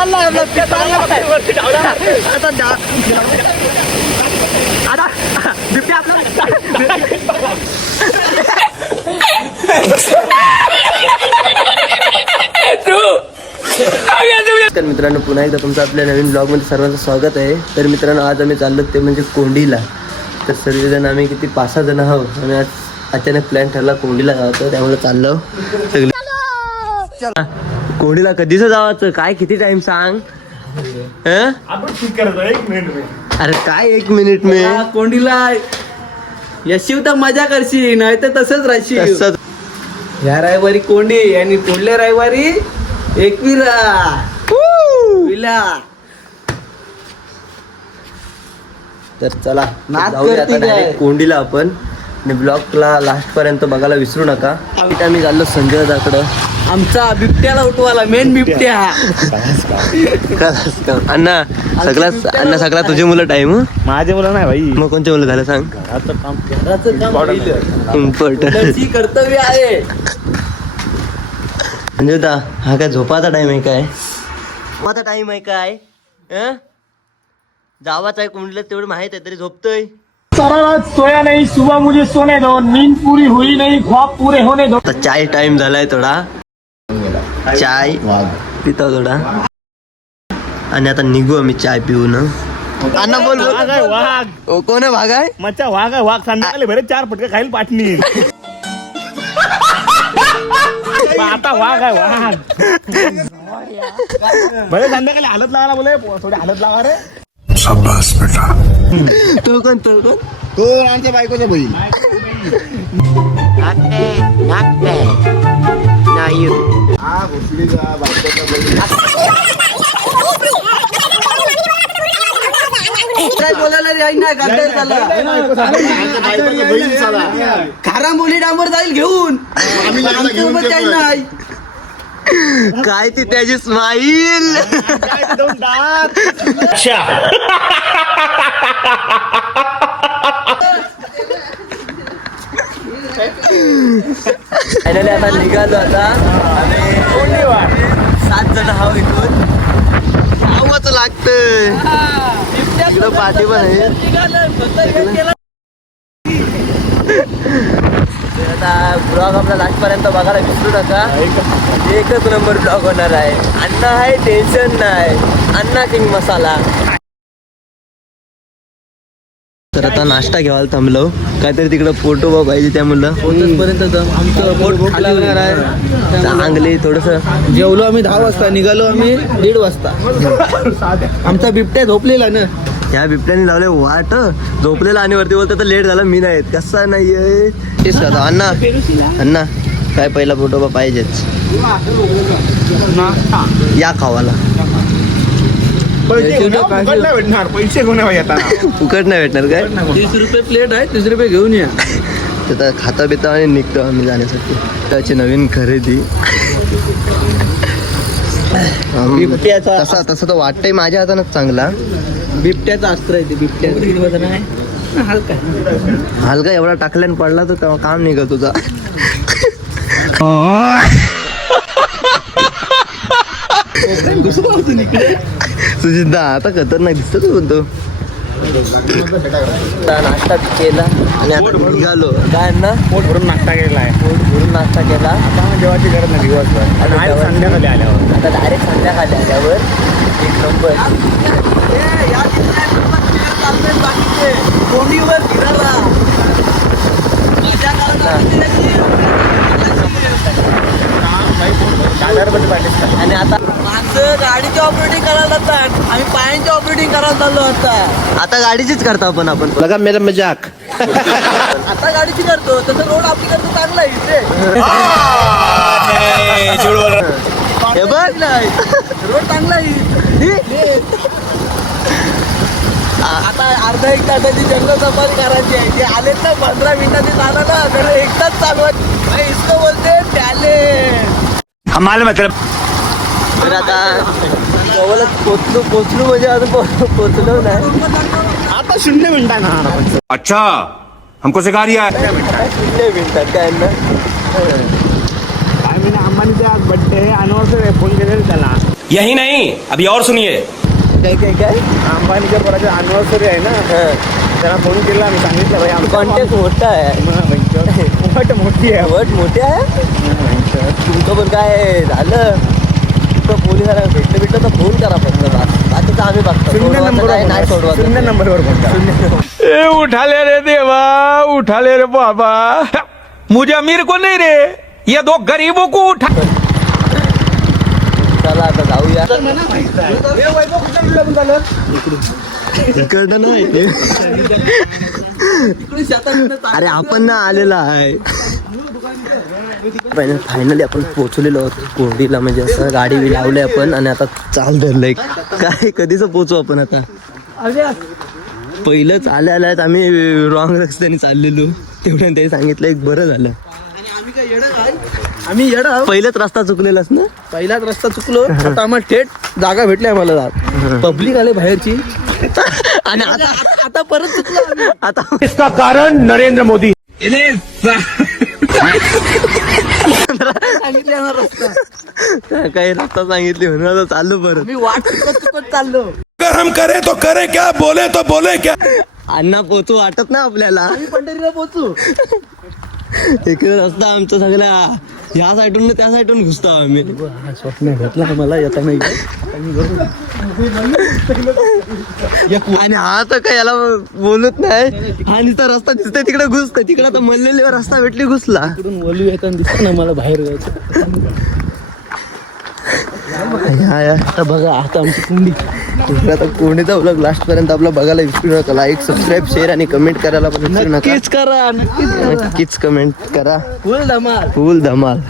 चाललाय आपला बिबट्या चाललाय. आता बिबट्या तर मित्रांनो पुन्हा एकदा तुमचं आपल्या नवीन ब्लॉगमध्ये सर्वांचं स्वागत आहे. तर मित्रांनो आज आम्ही चाललो ते म्हणजे कोंडीला. तर सर्वजण आम्ही किती 5-6 जण आहोत आणि आज अचानक प्लॅन ठरला कोंडीला जायचं, त्यामुळे चाललो सगळे. कोंडीला कधीच जावाचं काय किती टाइम सांग. अरे काय 1 मिनिट मे कोंडीला यशिव तर मजा करशी नाही तर तसंच राहशील. ह्या रविवारी कोंडी आणि पुढल्या रविवारी एकविरा. तर चला नाच जाऊया आता करती काय? direct कोंडीला आपण. आणि ब्लॉगला लास्ट पर्यंत बघायला विसरू नका. आम्ही चाललो संजय दादाकडं. आमचा बिबट्याला उठवाला मेन बिबट्या. अण्णा सगळा तुझे मुलं टाइम. माझे मुलं नाही भाई, मग कोणते मुलं झालं सांग. घराचं काम घराचं काम पहिलं. इम्पॉर्टंट मुलाची कर्तव्य आहे. म्हणजे दा हा काय झोपाचा टाइम आहे काय? झोपाचा टाइम आहे काय? जावाचा आहे कोंडीला तेवढं माहित आहे तरी झोपतोय. सारा सोया नहीं, सुबह मुझे सोने दो, नींद पूरी हुई नहीं, ख्वाब पूरे होने दो. आता चाय टाइम झालाय थोडा, चाय पिता थोडा आणि आता निघू आम्ही चाय पिऊ ना. अण्णा बोल वाघ आहे वाघ. कोण आहे भाग आहे? मच्छा वाघ आहे वाघ. संध्याकाळी बरे 4 फटके खाईल पाटणी. आता वाघ आहे वाघ. बरे संध्याकाळी हालत लावायला बोले, थोडी हालत लावा रे. तो कोण तो राणच्या बायकोचा बहीण. काय बोलायला रे नाही खारा मुली डांबर जाईल घेऊन. नाही काय ती त्याची स्माईल. फायनली आता निघालो. आता आम्ही 7 जण आहोत. इथून आवाच लागतंय. इकडं पाठी पण आहे. आता ब्लॉग आपला लास्ट पर्यंत बघायला विसरू नका. एकच नंबर ब्लॉग होणार आहे. अण्णा आहे टेन्शन नाही. अण्णा किंग मसाला. तर आता नाश्ता घ्यायला थांबलो. काहीतरी तिकडं फोटो पाहिजे त्यामुळं पर्यंत आमचं पोट खाली होणार आहे. चांगले थोडस जेवलो आम्ही 10 वाजता, निघालो आम्ही 1:30 वाजता. आमचा बिबट्या झोपलेला ना. ह्या बिबट्याने लावले वाट. झोपलेला आणि वरती बोलतो तर लेट झाला. मी नाही कसा नाहीये तेच का. अण्णा काय पहिला फोटो पाहिजेच या खावाला. पैसे कोणा येतात फुकट नाही भेटणार काय. 30 रुपये प्लेट आहे, 30 रुपये घेऊन या. आता खाता पिता आणि निघतो आम्ही जाण्यासाठी. त्याची नवीन खरेदी. तसा तर वाटतंय माझ्या हातानच चांगला. बिबट्याचा अस्त्र आहे ते. बिबट्या हलका एवढा टाकल्यान पडला तर तेव्हा काम निघत तुझा. सुजिता आता खतरनाक दिसतो तू म्हणतो. नाश्ता केला आणि आता निघालो. काय ना पोट भरून नाश्ता केलेला आहे. पोट भरून नाश्ता केला. आता जेवायची गरज नाही दिवसभर. आणि संध्याकाळी आल्यावर आता डायरेक्ट संध्याकाळी आल्यावर 1 नंबर. कोंडीवर फिरायला आणि आता माणसं गाडीची ऑपरेटिंग करायला जातात, आम्ही पायांची ऑपरेटिंग करायला चाललो. आता गाडीचीच करतो आपण लगा मेरा मजाक. आता गाडीची करतो. तसं रोड आपली करतो चांगला आहे इथे. हे बघ रोड चांगला आहे. आता अर्धा 1 तासाची जंगल सफारी करायची आहे. जे आलेत ना 15 मिनिटाची जाणार ना तर 1 तास चालवत. इसको बोलते टॅलेंट. आम्हाला मतलब तर आता जवळच पोचलो म्हणजे अजून पोचलो नाही. आता 0 मिनिटांना. अच्छा हमको सिखा रिया है. 0 मिनिटात काय ना. अंबानीचा आज बर्थडे आहे. अनिव्हर्सरी फोन केलेला त्याला. यही नहीं, अभी और सुनिए। काय काय काय अंबानीच्या पोराची अनिव्हर्सरी आहे ना, त्यांना फोन केला, आम्ही सांगितलं भाई आमचा कॉन्टॅक्ट मोठा आहे, वट मोठी आहे. वट मोठे आहे. तुमचं पण काय झालं तुमचं पोलिसाला भेटलं तर फोन करा फक्त बाकीचं आम्ही बघतो. नाही सोडवा. 0 नंबरवर फोन करा. ए उठा ले रे देवा, उठा ले रे बाबा, मुझे अमीर को नहीं रे, ये 2 गरीबों को उठा. चला आता जाऊया. इकडं नाही, अरे आपण ना आलेला आहे. फायनली आपण पोहोचलेलो आहोत कोंडीला, म्हणजे असं गाडी बी लावली आपण आणि आता चाल धरलंय. काय कधीच पोहोचू आपण आता. पहिलंच आल्यात आम्ही रॉंग रस्त्याने चाललेलो, तेवढ्या ते सांगितलं एक बरं झालं. आम्ही येडा आहोत. पहिलाच रस्ता चुकलेलाच ना. पहिलाच रस्ता चुकलो, आता आम्हाला थेट जागा भेटली आम्हाला जात. पब्लिक आले बाहेरची आणि आता आता परत चुकलो आम्ही. आता इसका कारण नरेंद्र मोदी. सांगितले आम्हाला रस्ता, काही रस्ता सांगितली म्हणून आता चाललो परत. मी वाट चुकत चाललो. अगर हम करें तो करें क्या, बोले तो बोले क्या। अण्णा पोचू वाटत ना आपल्याला. आम्ही पंढरीला पोहोचू. इकडे रस्ता आमचा सगळ्या ह्या साईडून त्या साईडून घुसतो आम्ही. स्वप्न भेटला मला येता नाही. आणि हा तर काय याला बोलत नाही, आणि तर रस्ता दिसतोय तिकडे घुसतोय. तिकडे तर मल्लेलीवर रस्ता भेटली घुसला. तिकडून वलू येताना दिसत ना मला बाहेर जायचं. आता बघा आता आमची कुंडी. आता कोणीचा ब्लॉग लास्ट पर्यंत आपला बघायला विसरू नका. लाईक, सबस्क्राईब, शेअर आणि कमेंट करायला पण विसरू नका. नक्कीच करा, नक्कीच करा. नक्कीच कमेंट करा. फुल धमाल. फुल धमाल.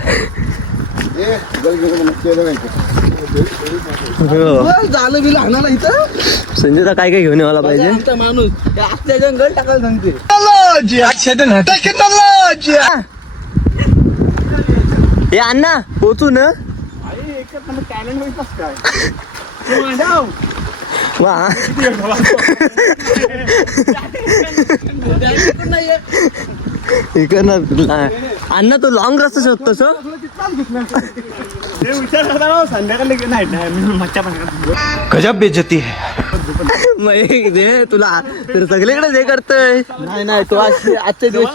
झालं बिल आणायला इथं. संजयचा काय काय घेऊन यायला पाहिजे. आमचा माणूस त्या आजच्या जंगल टाकायला सांगते. हे अण्णा पोचू ना. वा इकडनं अण्णा तो लॉंग रस्ता शोधतोस. संध्याकाळी नाही मच्छा पण गजब बेइज्जती है. तुला तर सगळीकडे हे करतोय. नाही नाही तो आजच्या दिवस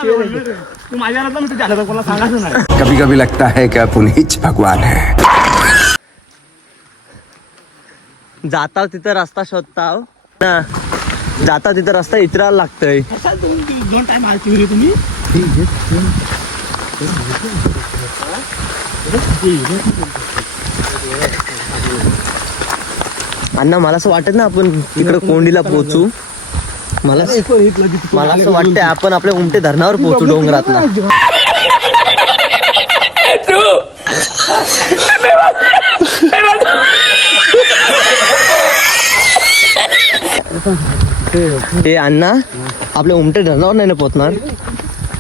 तू माझ्या मी तुझ्या आला कोणाला सांगायचं नाही. कभी कभी लगता है कि अपन ही भगवान है. जाता तिथं रस्ता शोधताव ना, जाता तिथं रस्ता इचरायला लागतोय. 2 टाइम आलती रे तुम्ही. अण्णा मला असं वाटत ना आपण तिकडे कोंडीला पोहोचू. मला असं वाटतंय आपण आपल्या उमटे धरणावर पोहोचू डोंगरात ना. ते अण्णा आपल्या उमटे धरणावर नाही ना पोहोचणार.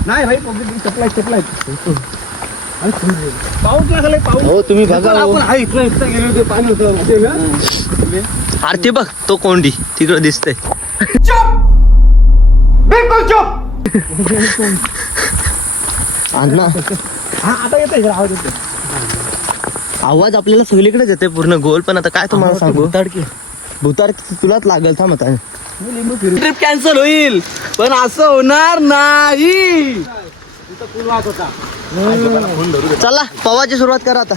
नाही भाई चपलाय पाऊस लागलाय. पाऊस हो तुम्ही बघा. आपण हा इथं गेलो ते पाणी होतं. आरती बघ तो कोंडी तिकडे दिसतंय. बिलकुल चुप. अण्णा हा आता येतोय आवाज येतोय. आवाज आपल्याला सगळीकडेच येते पूर्ण गोल. पण आता काय तुम्हाला सांगू, भूताड तुलाच लागल. थांब आता ट्रिप कॅन्सल होईल, पण असं होणार नाही. चला पवाची सुरुवात करा आता.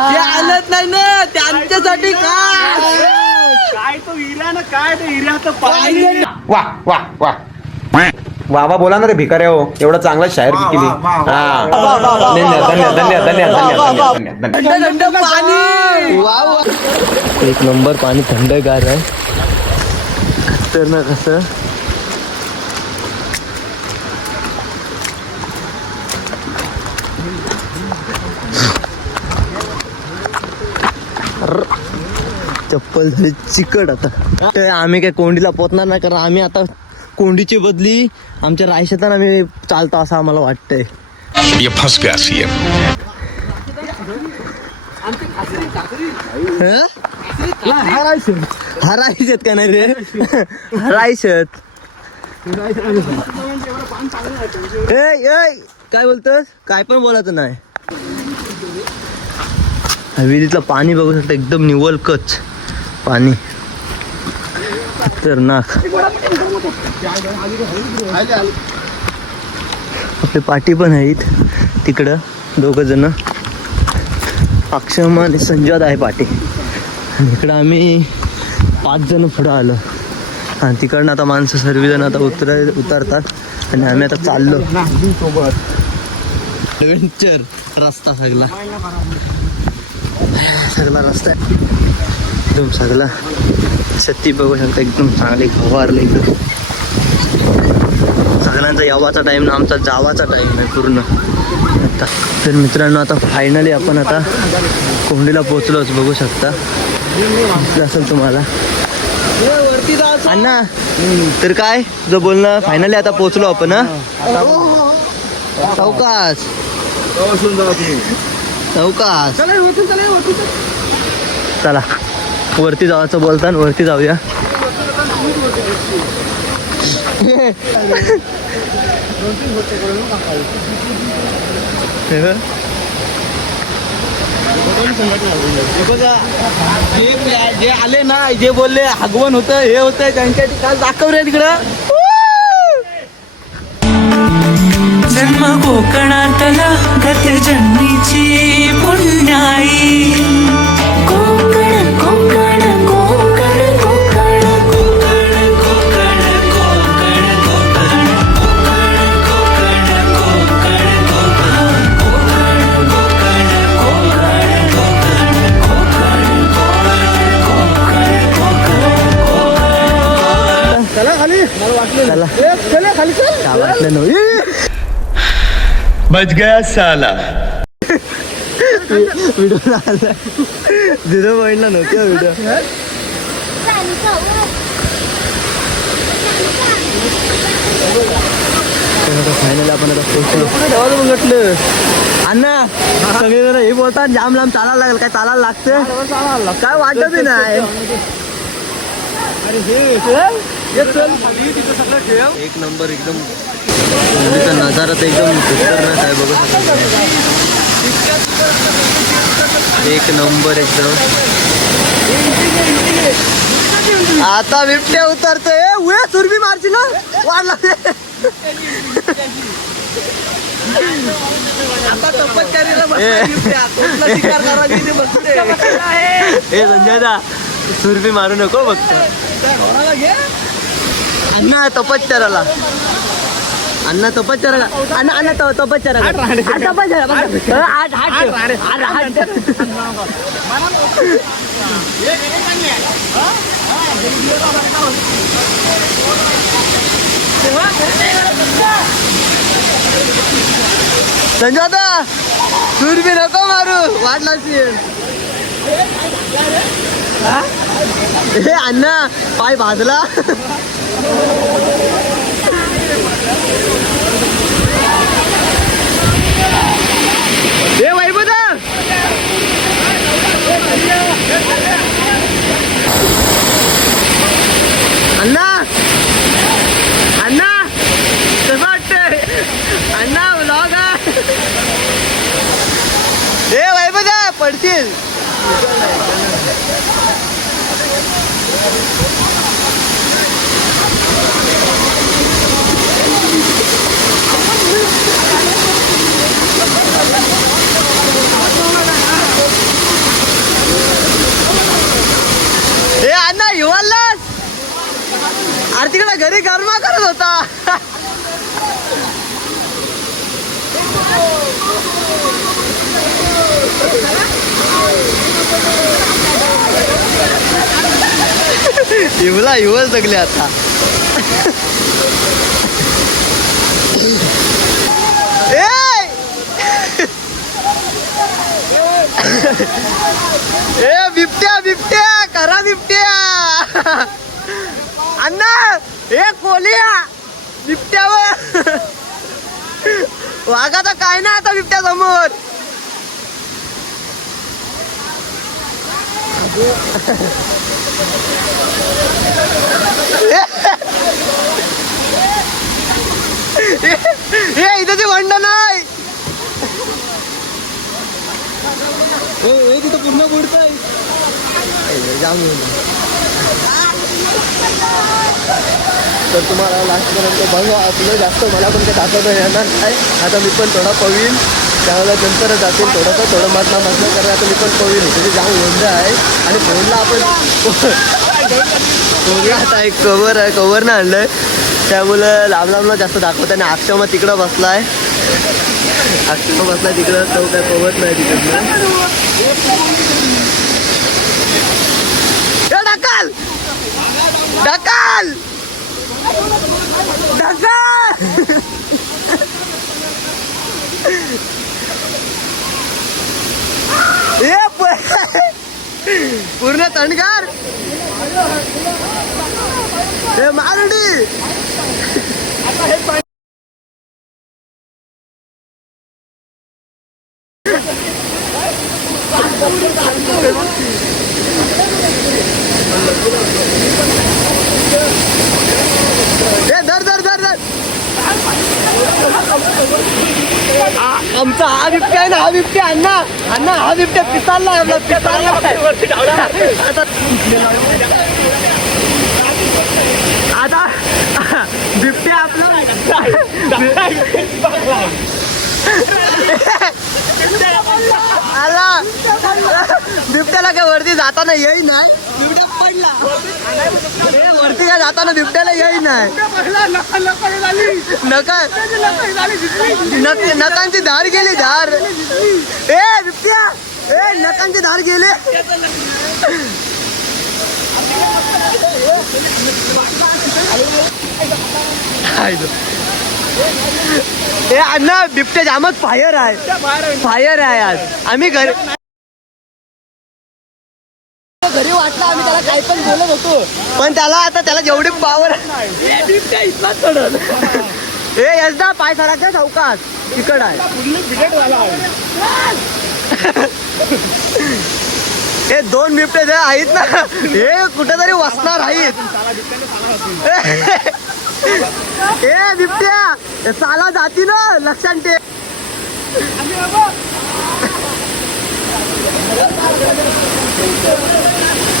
ते आलंच नाही ना त्यांच्यासाठी. काय तो हिरा ना, काय ते हिऱ्याचं पाणी. वाह वाह वाह वाह बोला ना रे भिकाऱ्या हो. एवढं चांगलं शायर केली. थंड पाणी. एक नंबर पाणी थंडगार आहे. खतरनाक असं. चप्पल झाली चिकट. आता ते आम्ही काय कोंडीला पोचणार नाही, कारण आम्ही आता कोंडीची बदली आमच्या रायशेतान आम्ही चालतो असं आम्हाला वाटतंय. ये फंस गया सीएम. हरायशेत का नाही रे. हरायशेत काय बोलतोस? काय पण बोलायचं नाही. विहिरीतलं पाणी बघू शकता, एकदम निव्वळ कच पाणी, खतरनाक. आपले पाठी पण आहेत तिकडं, दोघं जण, अक्षम आणि संजात आहे पाठी. आणि इकडं आम्ही 5 जण पुढं आलो. आणि तिकडनं आता माणसं सर्वजण आता उतरतात आणि आम्ही आता चाललो. ॲडव्हेंचर रस्ता सगळा रस्ता आहे एकदम सगळा. सत्ती बघू शकता, एकदम चांगली फवारलं एकदम. सगळ्यांचा यावाचा टाईम ना, आमचा जावाचा टाईम आहे पूर्ण आता. तर मित्रांनो, आता फायनली आपण आता कोंडीला पोचलोच, बघू शकता असेल तुम्हाला अण्णा. तर काय जो बोलणं, फायनली आता पोचलो आपण. सावकाश सावकाश, चला वरती जायचं बोलताना वरती जाऊया. जे आले ना, जे बोलले हगवण होतं, हे होतं, त्यांच्या काल दाखवले तिकडं. जन्म कोकणातला गत जन्मीची पुण्याई. कोकण कोकण कोकण कोकण कोकण कोकण कोकण कोकण चला खाली, मला वाटलं चला खाली, चल वाटलं नव्हे. बच गया साला. व्हिडिओ आला 0 पॉईंटला नव्हती व्हिडिओ. फायनल आपण आता पोहोचलो. म्हटलं अण्णा, सगळेजण हे बोलतात जाम लांब चालायला लागेल. काय चालायला लागतं? काय वाटत नाही. एक नंबर एकदम नजारा तर एकदम खतरनाक आहे, बघू शकता. एक नंबर एकदम. आता बिबट्या उतरतोय. सुरभी मारची ना, वाढला. हे संजय दा, सुरभी मारू नको फक्त. अण्णा तपश्चराला, अण्णा तपश्चराला, अण्णा अण्णा तपश्चराला, संजोदा सुरभी नको मारू, वाढला. हे अण्णा पाय भाजला. हे वैभदा अण्णा, अण्णा कसं वाटतंय अण्णा? व्लॉग आहे. हे वैभदा पडशील. हे अण्णा हिवाळलास? अरे तिकडे घरी गरमा करत होता. हिवल सगळे आता. ए बिबट्या बिबट्या करा बिबट्या. अण्णा हे कोलिया बिबट्यावर. वाघाचा काय ना आता बिबट्या समोर. हे इथं ते वंड नाही तिथं पूर्ण बुडतंय. तर तुम्हाला लास्टपर्यंत बघा तुला जास्त मला पण ते दाखवता येणार नाही. आता मी पण थोडा पवीन त्यावेळेला नंतर जातील थोडं मधला करा. आता मी पण पवीन त्याचे जाम वंड आहे. आणि फोनला आपण फोनला आता एक कव्हरनं आणलंय त्यामुळं लांबला जास्त दाखवत आणि अक्षय मग तिकडं बसलाय तिकडं तो काय पवत नाही तिकडनं. ढकाल ढकाल ढकाल पूर्ण तणगार हे मारुडी आमचा हा बिबट्या आहे ना हा बिबट्या अण्णा हा बिबट्या पिसाळला आता बिबट्या आपला आला बिबट्याला काय वरती जाताना येई नाही. बिबट्या पडला वरती काय जाताना बिबट्याला येई नाही. नकांची धार गेली धार. ए बिबट्या ए नकांची धार गेले. ए अण्णा बिबट्या जामच फायर आहे आज. आम्ही घरी वाटलं आम्ही त्याला काही पण बोलत होतो पण त्याला जेवढी पावर ए यशदा पाय सराच्या चौकात तिकड आहे. हे 2 बिबटे जे आहेत ना हे कुठेतरी वसणार आहेत. ए बिबट्या चाला जाती ना लक्षात ठेव.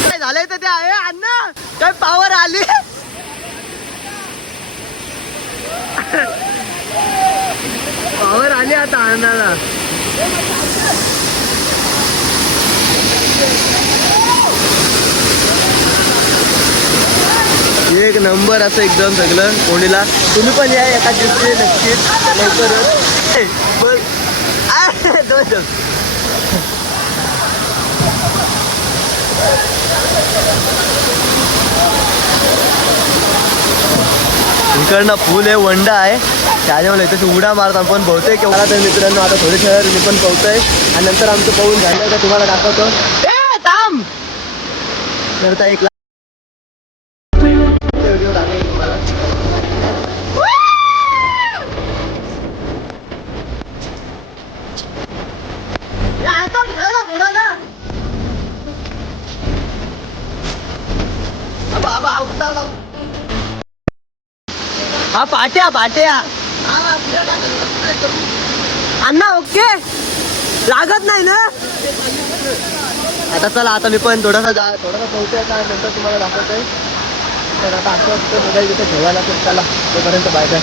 काय झालंय तर ते आहे अण्णा काय पावर आली. पावर आली आता अण्णाला. एक नंबर असं एकदम सगळं कोणीला. तुम्ही पण या एका दिवशी नक्कीच लवकरच. इकडनं फुल हे वंड आहे त्याच्यामुळे इथे उड्या मारत आपण बहुतेक की मला तर मित्रांनो आता थोडे शहर मी पण पोहतोय आणि नंतर आमचं पाहून झालं का तुम्हाला दाखवतो. थांब करता एक हा पाट्या अण्णा ओके लागत नाही ना. आता चला आता मी पण थोडासा पोहतोय नंतर तुम्हाला दाखवतोय. तर आता असं मोबाईल तिथे ठेवायला तर चला तोपर्यंत बाय बाय.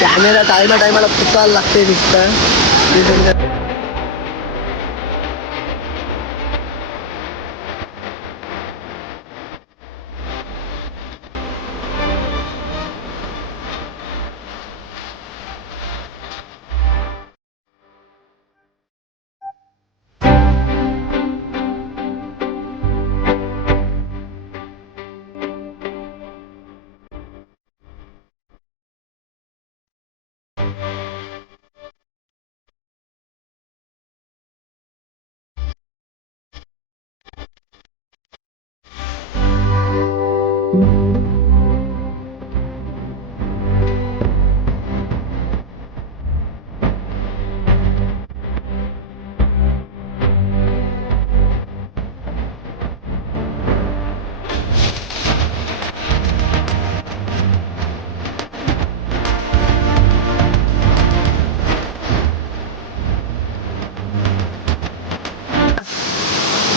कॅमेरा टायमाला पुसायला लागते नुसतं.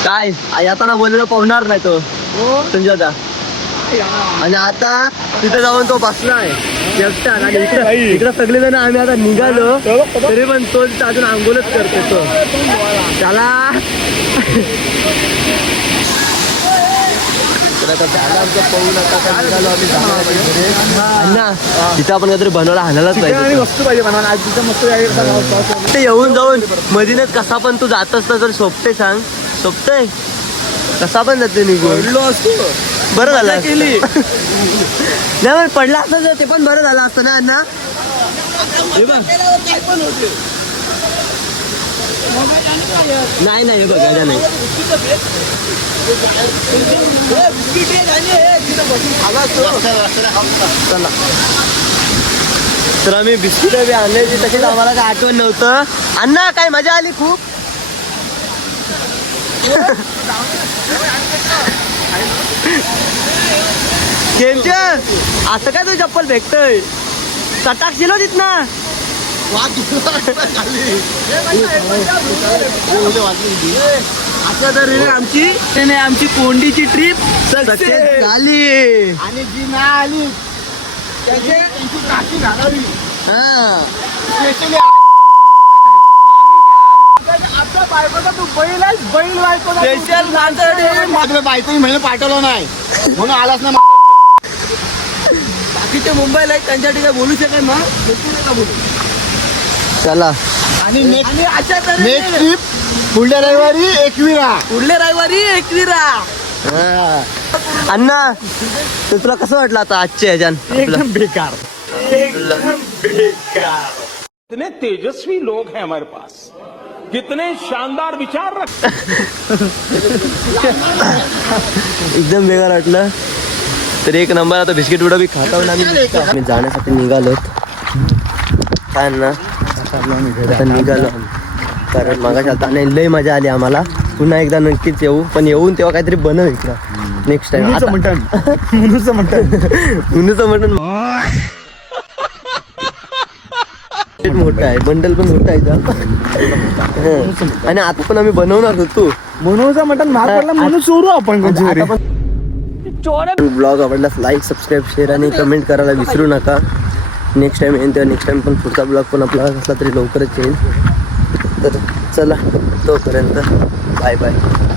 काय येताना बोललेलं पाहणार नाही तो संजय होता आणि आता तिथे जाऊन तो बसलाय एकटा आणि इकडे सगळे जण आम्ही आता निघालो तरी पण तो तिथे अजून आंघोळच करतो तो त्याला तिथं आपण काहीतरी बनवायला हाणायलाच पाहिजे वस्तू पाहिजे बनवायला आज तिथं मस्त ते येऊन जाऊन मधीनच कसा पण तू जात असता तर सोपते सांग सोपतय कसा पण जाते निघून असतो बरं झालं केली नाही पण पडला असतं तर ते पण बरं झालं असतं ना अण्णा नाही नाही हे बघ गाड्या नाही चला तर आम्ही बिस्किट बी आणले तशीच आम्हाला काय आठवण नव्हतं अण्णा काय मजा आली खूप असं काय तू चप्पल भेटतय चटाकशील तिथ ना आता तर आमची कोंडीची ट्रिप सक्सेस झाली आणि जी नाही आली त्यांची काठी घालावी आपल्या बायकोचा तू बैल आहेस बैल बायको स्पेशल माझ्यासाठी बायकोनी महिने पाठवलं नाही म्हणून आलाच ना बाकीचे मुंबईला आहेत त्यांच्यासाठी काय बोलू शकत ना बोलू चला आणि आणि अशा नेक्स्ट तऱ्हेने ट्रिप पुढल्या रविवारी एकविरा पुढल्या रविवारी एकविरा अण्णा तर तुला कसं वाटलं आता आजच्या ह्याच्यान एकदम बेकार कितने तेजस्वी लोग हैं हमारे पास कितने शानदार विचार रख एकदम बेकार वाटलं तर एक नंबर आता बिस्किट बुडा बी खाता आम्ही जाण्यासाठी निघालोत काय ना आता निघालो कारण मगाशी आता नाही लय मजा आली आम्हाला पुन्हा एकदा नक्कीच येऊ पण येऊन तेव्हा काहीतरी बनव इकडं नेक्स्ट टाइम मटण मुनुचं मटण मोठा आहे बंडल पण मोठा आहे आणि आता पण आम्ही बनवणार होतो मुनुचं मटण महाग पडला म्हणून चोरू आपण ब्लॉग आवडल्यास लाईक सबस्क्राईब शेअर आणि कमेंट करायला विसरू नका नेक्स्ट टाइम येईन तेव्हा नेक्स्ट टाइम पण पुढचा ब्लॉग पण आपला असला तरी लवकरच येईल तर चला तोपर्यंत बाय बाय